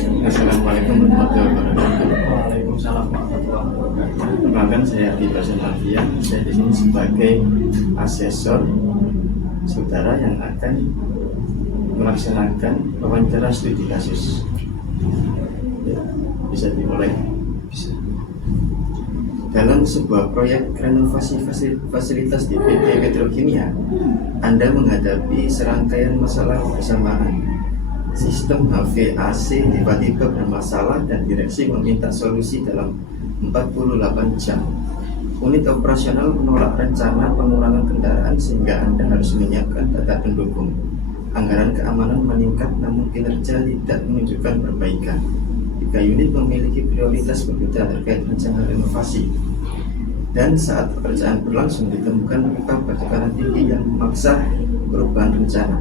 Assalamualaikum warahmatullahi wabarakatuh. Waalaikumsalam warahmatullahi wabarakatuh. Perkenalkan, saya Tito Alfian. Saya di sini sebagai asesor saudara yang akan melaksanakan wawancara studi kasus. Ya, bisa dimulai. Bisa. Dalam sebuah proyek renovasi fasilitas di PT Petrokimia, Anda menghadapi serangkaian masalah bersamaan. Sistem HVAC tiba-tiba bermasalah dan direksi meminta solusi dalam 48 jam. Unit operasional menolak rencana pengurangan kendaraan sehingga Anda harus menyiapkan data pendukung. Anggaran keamanan meningkat namun kinerja tidak menunjukkan perbaikan. 3 unit memiliki prioritas berbeda terkait rencana renovasi. Dan saat pekerjaan berlangsung ditemukan luka bertekanan tinggi yang memaksa perubahan rencana.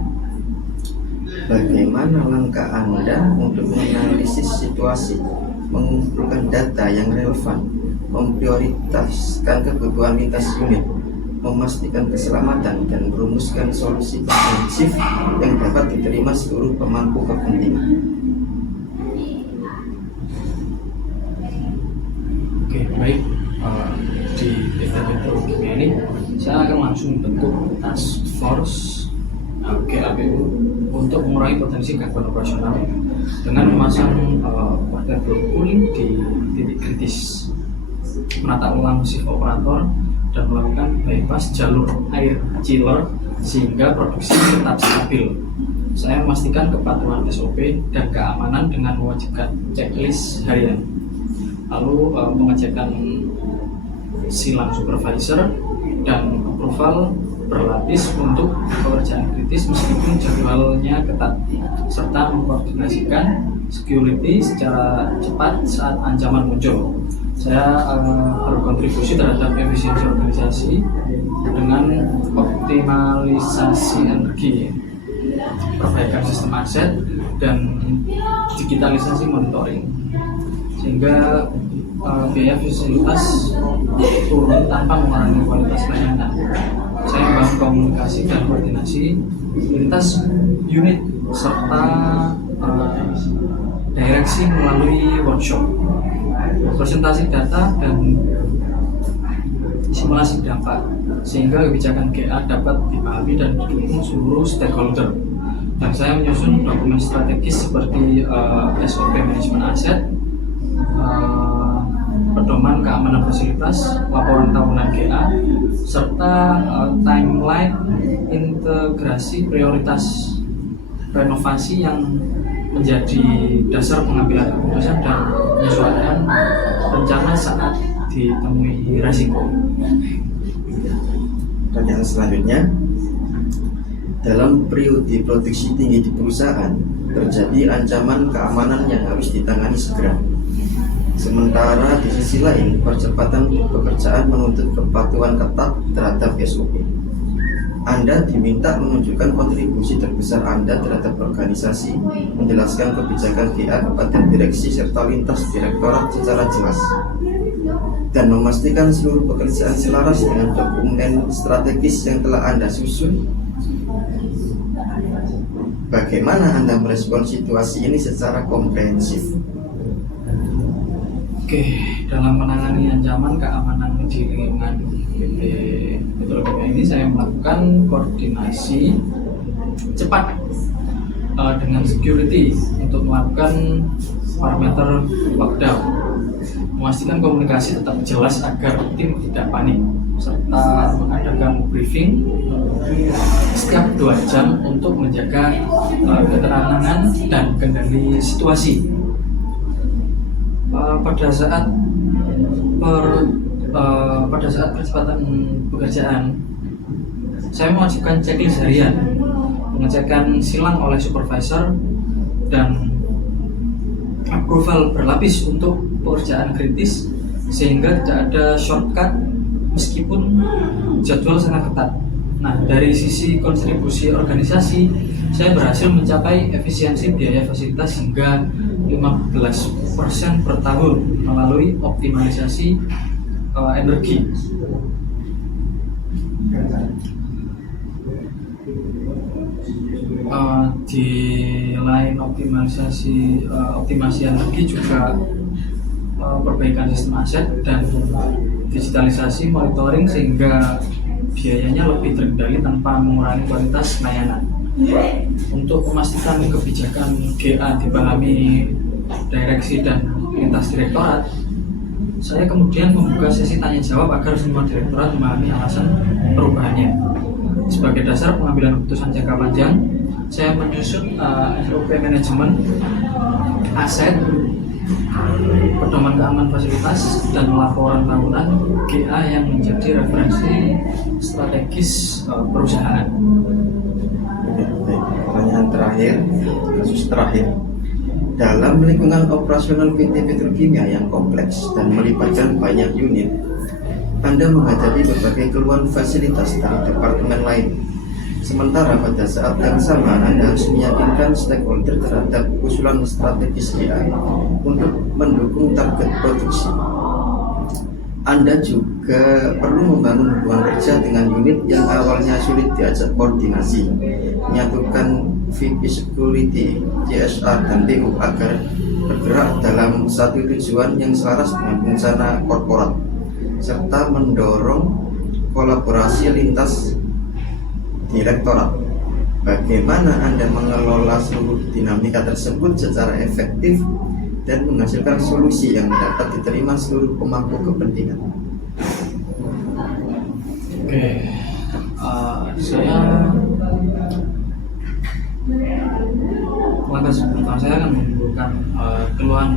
Bagaimana langkah Anda untuk menganalisis situasi, mengumpulkan data yang relevan, memprioritaskan kebutuhan lintas unit, memastikan keselamatan, dan merumuskan solusi komprehensif yang dapat diterima seluruh pemangku kepentingan? Oke, baik. Di PT Petrokimia ini saya akan langsung bentuk task force GAPU untuk mengurangi potensi gangguan operasional dengan memasang portable cooling di titik kritis, menata ulang shift operator, dan melakukan bypass jalur air chiller sehingga produksi tetap stabil. Saya memastikan kepatuhan SOP dan keamanan dengan mewajibkan checklist harian, lalu pengecekan silang supervisor dan approval berlapis untuk pekerjaan kritis meskipun jadwalnya ketat, serta mengkoordinasikan security secara cepat saat ancaman muncul. Saya berkontribusi terhadap efisiensi organisasi dengan optimalisasi energi, perbaikan sistem aset, dan digitalisasi monitoring, sehingga biaya fasilitas turun tanpa mengurangi kualitas pelayanan. Saya membangun komunikasi dan koordinasi lintas unit serta direksi melalui workshop, presentasi data, dan simulasi dampak, sehingga kebijakan GA dapat dipahami dan didukung seluruh stakeholder. Dan saya menyusun dokumen strategis seperti SOP manajemen aset, pedoman keamanan fasilitas, laporan tahunan GA, serta timeline integrasi prioritas renovasi yang menjadi dasar pengambilan keputusan dan penyesuaian rencana saat ditemui resiko. Pertanyaan selanjutnya, dalam periode produksi tinggi di perusahaan terjadi ancaman keamanan yang harus ditangani segera. Sementara di sisi lain, percepatan pekerjaan menuntut kepatuhan ketat terhadap SOP. Anda diminta menunjukkan kontribusi terbesar Anda terhadap organisasi, menjelaskan kebijakan GA kepada direksi serta lintas direktorat secara jelas, dan memastikan seluruh pekerjaan selaras dengan dokumen strategis yang telah Anda susun. Bagaimana Anda merespon situasi ini secara komprehensif? Oke, dalam menangani ancaman keamanan di lingkungan PT Petrokimia ini, saya melakukan koordinasi cepat dengan security untuk melakukan parameter lockdown, memastikan komunikasi tetap jelas agar tim tidak panik, serta mengadakan briefing setiap 2 jam untuk menjaga ketenangan dan kendali situasi. Pada saat percepatan pekerjaan, saya mewajibkan checklist harian, pengecekan silang oleh supervisor, dan approval berlapis untuk pekerjaan kritis sehingga tidak ada shortcut meskipun jadwal sangat ketat. Nah, dari sisi kontribusi organisasi, saya berhasil mencapai efisiensi biaya fasilitas hingga 15% per tahun melalui optimalisasi energi. Di lain optimasi energi juga perbaikan sistem aset dan digitalisasi monitoring sehingga biayanya lebih terkendali tanpa mengurangi kualitas layanan. Untuk memastikan kebijakan GA dipahami direksi dan lintas direktorat, saya kemudian membuka sesi tanya jawab agar semua direktorat memahami alasan perubahannya. Sebagai dasar pengambilan keputusan jangka panjang, saya menyusun SOP manajemen aset, pedoman keamanan fasilitas, dan laporan tahunan GA yang menjadi referensi strategis perusahaan. Baik. Pertanyaan terakhir, kasus terakhir. Dalam lingkungan operasional PT Petrokimia yang kompleks dan melibatkan banyak unit, Anda menghadapi berbagai keluhan fasilitas dari departemen lain. Sementara pada saat yang sama Anda harus meyakinkan stakeholder terhadap usulan strategis GA untuk mendukung target produksi. Anda juga perlu membangun hubungan kerja dengan unit yang awalnya sulit diajak koordinasi, menyatukan VP Security, CSR, dan PU agar bergerak dalam satu tujuan yang selaras dengan rencana korporat, serta mendorong kolaborasi lintas direktorat. Bagaimana Anda mengelola seluruh dinamika tersebut secara efektif dan menghasilkan solusi yang dapat diterima seluruh pemangku kepentingan? Oke, saya langkah pertama saya akan mengumpulkan keluhan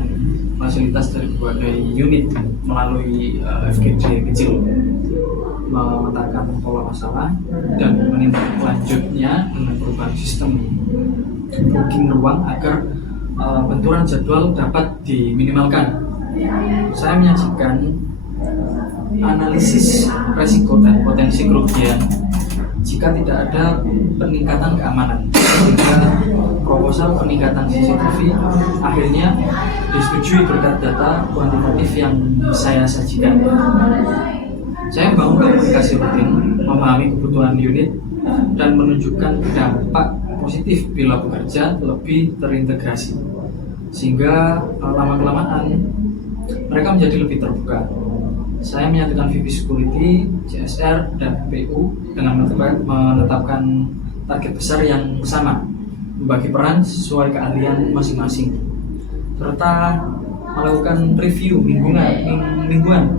fasilitas dari berbagai unit melalui FGD kecil, memetakan pola masalah dan menindaklanjutnya dengan perubahan sistem booking ruang agar benturan jadwal dapat diminimalkan. Saya menyajikan analisis resiko dan potensi kerugian jika tidak ada peningkatan keamanan, sehingga proposal peningkatan CCTV akhirnya disetujui berkat data kuantitatif yang saya sajikan. Saya membangun komunikasi rutin, memahami kebutuhan unit, dan menunjukkan dampak positif bila bekerja lebih terintegrasi, sehingga lama-kelamaan mereka menjadi lebih terbuka. Saya menyatukan VP Security, CSR, dan PU dengan menetapkan target besar yang sama, membagi peran sesuai keahlian masing-masing, serta melakukan review mingguan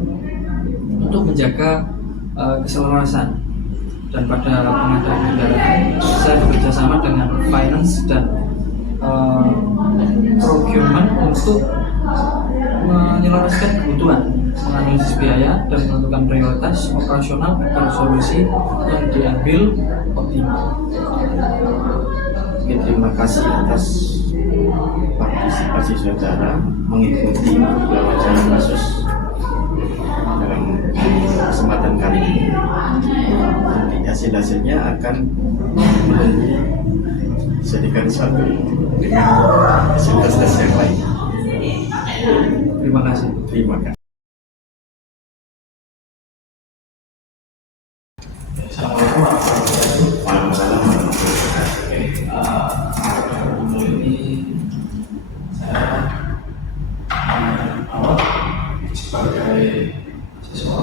untuk menjaga keselarasan. Dan pada pengadaan kendaraan, saya bekerja sama dengan finance dan procurement untuk menyelaraskan kebutuhan, menganalisis biaya, dan menentukan prioritas operasional agar solusi yang diambil optimal. Oke, terima kasih atas partisipasi saudara mengikuti wawancara kasus dalam kesempatan kali ini. Nanti hasil-hasilnya akan menjadi dijadikan satu dengan hasil tes yang lain. Terima kasih. Terima kasih. Assalamualaikum warahmatullahi wabarakatuh. Waalaikumsalam warahmatullahi wabarakatuh. Ini saya awal sebagai siswa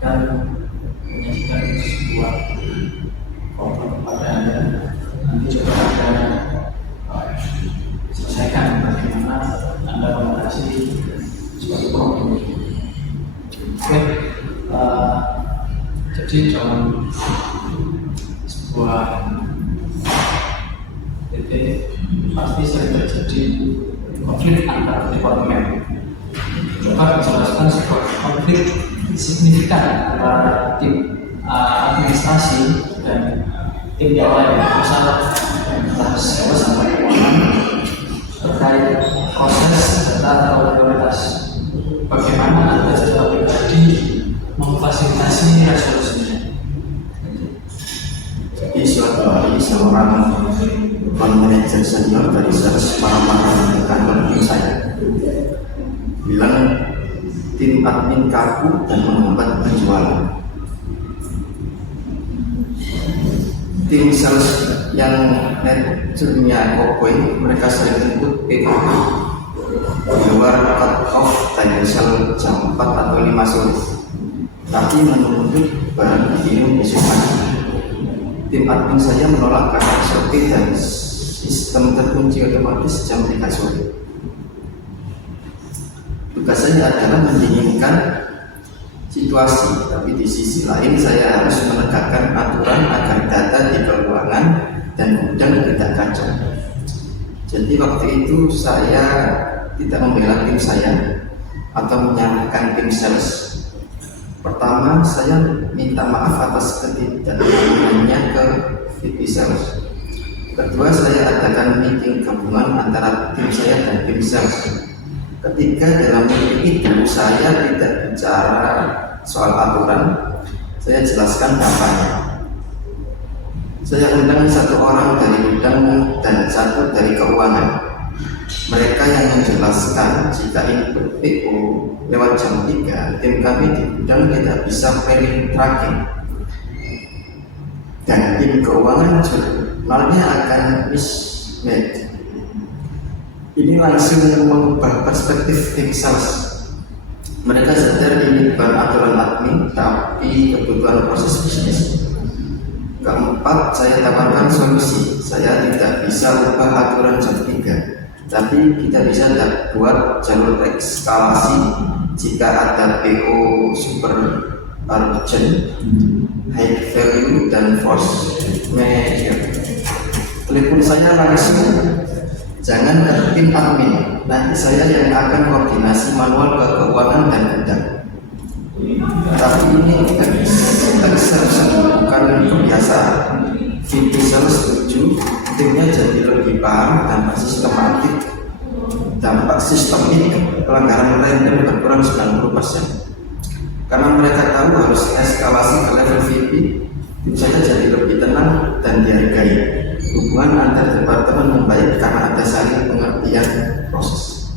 dan menyajikan sebuah problem kepada Anda. Nanti coba Anda selesaikan bagaimana Anda mengatasi suatu problem. Oke, jadi dalam sebuah titik pasti sering terjadi konflik antar departemen. Coba jelaskan sebuah konflik signifikan antara tim administrasi dan tim yang lain, misalnya entah sales atau keuangan, terkait proses serta prioritas. Bagaimana Anda secara pribadi memfasilitasi resolusinya? Jadi suatu hari seorang manajer senior dari sales para kantor tim saya bilang tim admin kaku dan menghambat penjualan. tim sales yang netnya Cowboy, mereka sering input PO di luar cut off financial jam 4 atau 5 sore, tapi menuntut barang dikirim besok pagi. Tim admin saya menolak karena SOP dan sistem terkunci otomatis jam 3 sore. Tugas saya adalah mendinginkan situasi, tapi di sisi lain saya harus menegakkan aturan agar data di keuangan dan gudang tidak kacau. Jadi waktu itu saya tidak membela tim saya atau menyalahkan tim sales. Pertama, saya minta maaf atas ketidakpercayaannya ke VP sales. Kedua, saya adakan meeting gabungan antara tim saya dan tim sales. Ketiga, dalam meeting itu saya tidak bicara soal aturan, saya jelaskan dampaknya. Saya undang satu orang dari gudang dan satu dari keuangan. Mereka yang menjelaskan jika input PO lewat jam 3, tim kami di gudang tidak bisa pairing tracking. Dan tim keuangan jurnalnya akan mismatch. Ini langsung mengubah perspektif tim sales. Mereka sadar ini bukan aturan admin, tapi kebutuhan proses bisnis. Keempat, saya tawarkan solusi. Saya tidak bisa ubah aturan jam 3, tapi kita bisa buat jalur eskalasi jika ada PO super urgent, high value, dan force major. Telepon saya langsung, jangan ke tim admin, nanti saya yang akan koordinasi manual ke keuangan dan gudang. Tapi ini exception, bukan kebiasaan. VP sales setuju, timnya jadi lebih paham dampak sistemik pelanggaran random berkurang 90%. Karena mereka tahu harus eskalasi ke level VP, tim saya jadi lebih tenang dan dihargai. Hubungan antar departemen membaik karena ada saling pengertian proses.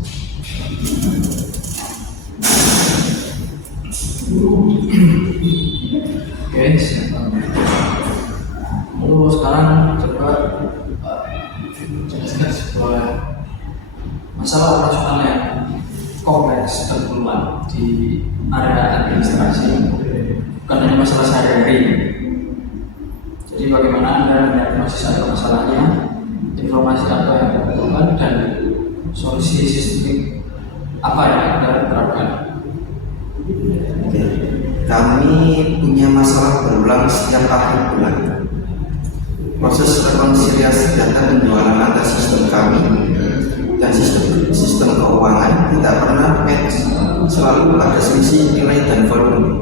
Oke, lalu sekarang coba jelaskan sebuah masalah operasional yang kompleks dan berulang di area administrasi, bukan hanya masalah sehari-hari. Jadi bagaimana Anda mendiagnosis apa masalahnya, informasi apa yang dibutuhkan, dan solusi sistemik apa yang Anda terapkan. Kami punya masalah berulang setiap akhir bulan. Proses rekonsiliasi data penjualan antar sistem kami dan sistem keuangan tidak pernah match, selalu ada selisih nilai dan volume.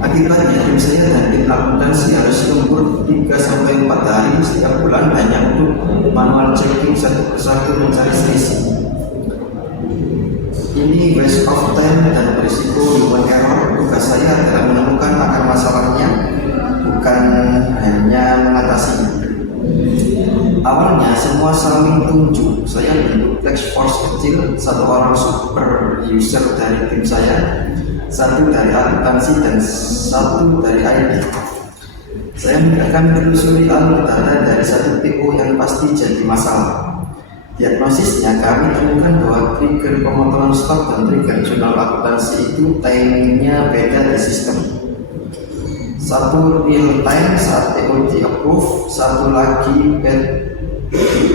Akibatnya tim saya dan tim akuntansi harus lembur 3-4 hari setiap bulan hanya untuk manual checking satu persatu mencari selisih. Ini waste of time dan berisiko human error. Tugas saya adalah menemukan akar masalahnya, bukan hanya mengatasinya. Awalnya semua saling tunjuk. Saya bentuk task force kecil, satu orang super user dari tim saya, satu dari akuntansi dan satu dari IT. Saya akan menelusuri alur data dari satu PO yang pasti jadi masalah. Diagnosisnya kami temukan bahwa trigger pemotongan stok dan trigger jurnal akuntansi itu timingnya beda di sistem. Satu real time saat PO di approve, satu lagi bad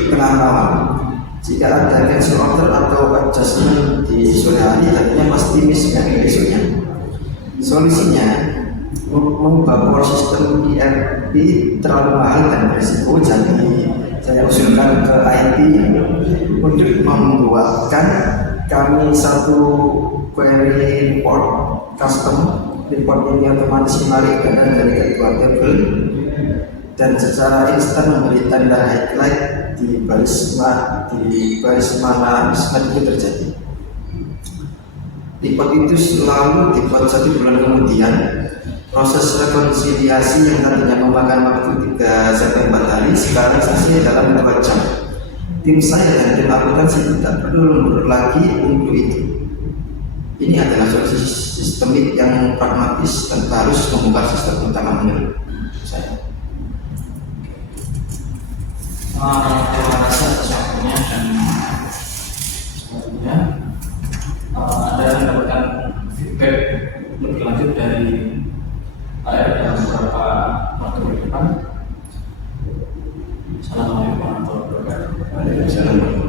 tengah malam. Jika ada cancel order atau adjustment di sore hari, artinya pasti mismatch besoknya. Solusinya mengubah core sistem ERP terlalu mahal dan berisiko, jadi saya usulkan ke IT untuk membuatkan kami satu query report custom. Report ini otomatis menarik data dari kedua table dan secara instan memberi tanda highlight di baris mana mismatch itu terjadi. Report itu selalu dibuat 1 bulan kemudian. Proses rekonsiliasi yang tadinya memakan waktu 3-4 hari sekarang selesai dalam 2 jam. Tim saya dan tim akuntansi tidak perlu lembur lagi untuk itu. Ini adalah solusi sistemik yang pragmatis tanpa harus membuka sistem utama menurut saya. Terima kasih atas waktunya dan selanjutnya Anda mendapatkan feedback lebih lanjut dari PR dalam beberapa waktu ke depan. Assalamualaikum warahmatullahi wabarakatuh. Waalaikumsalam.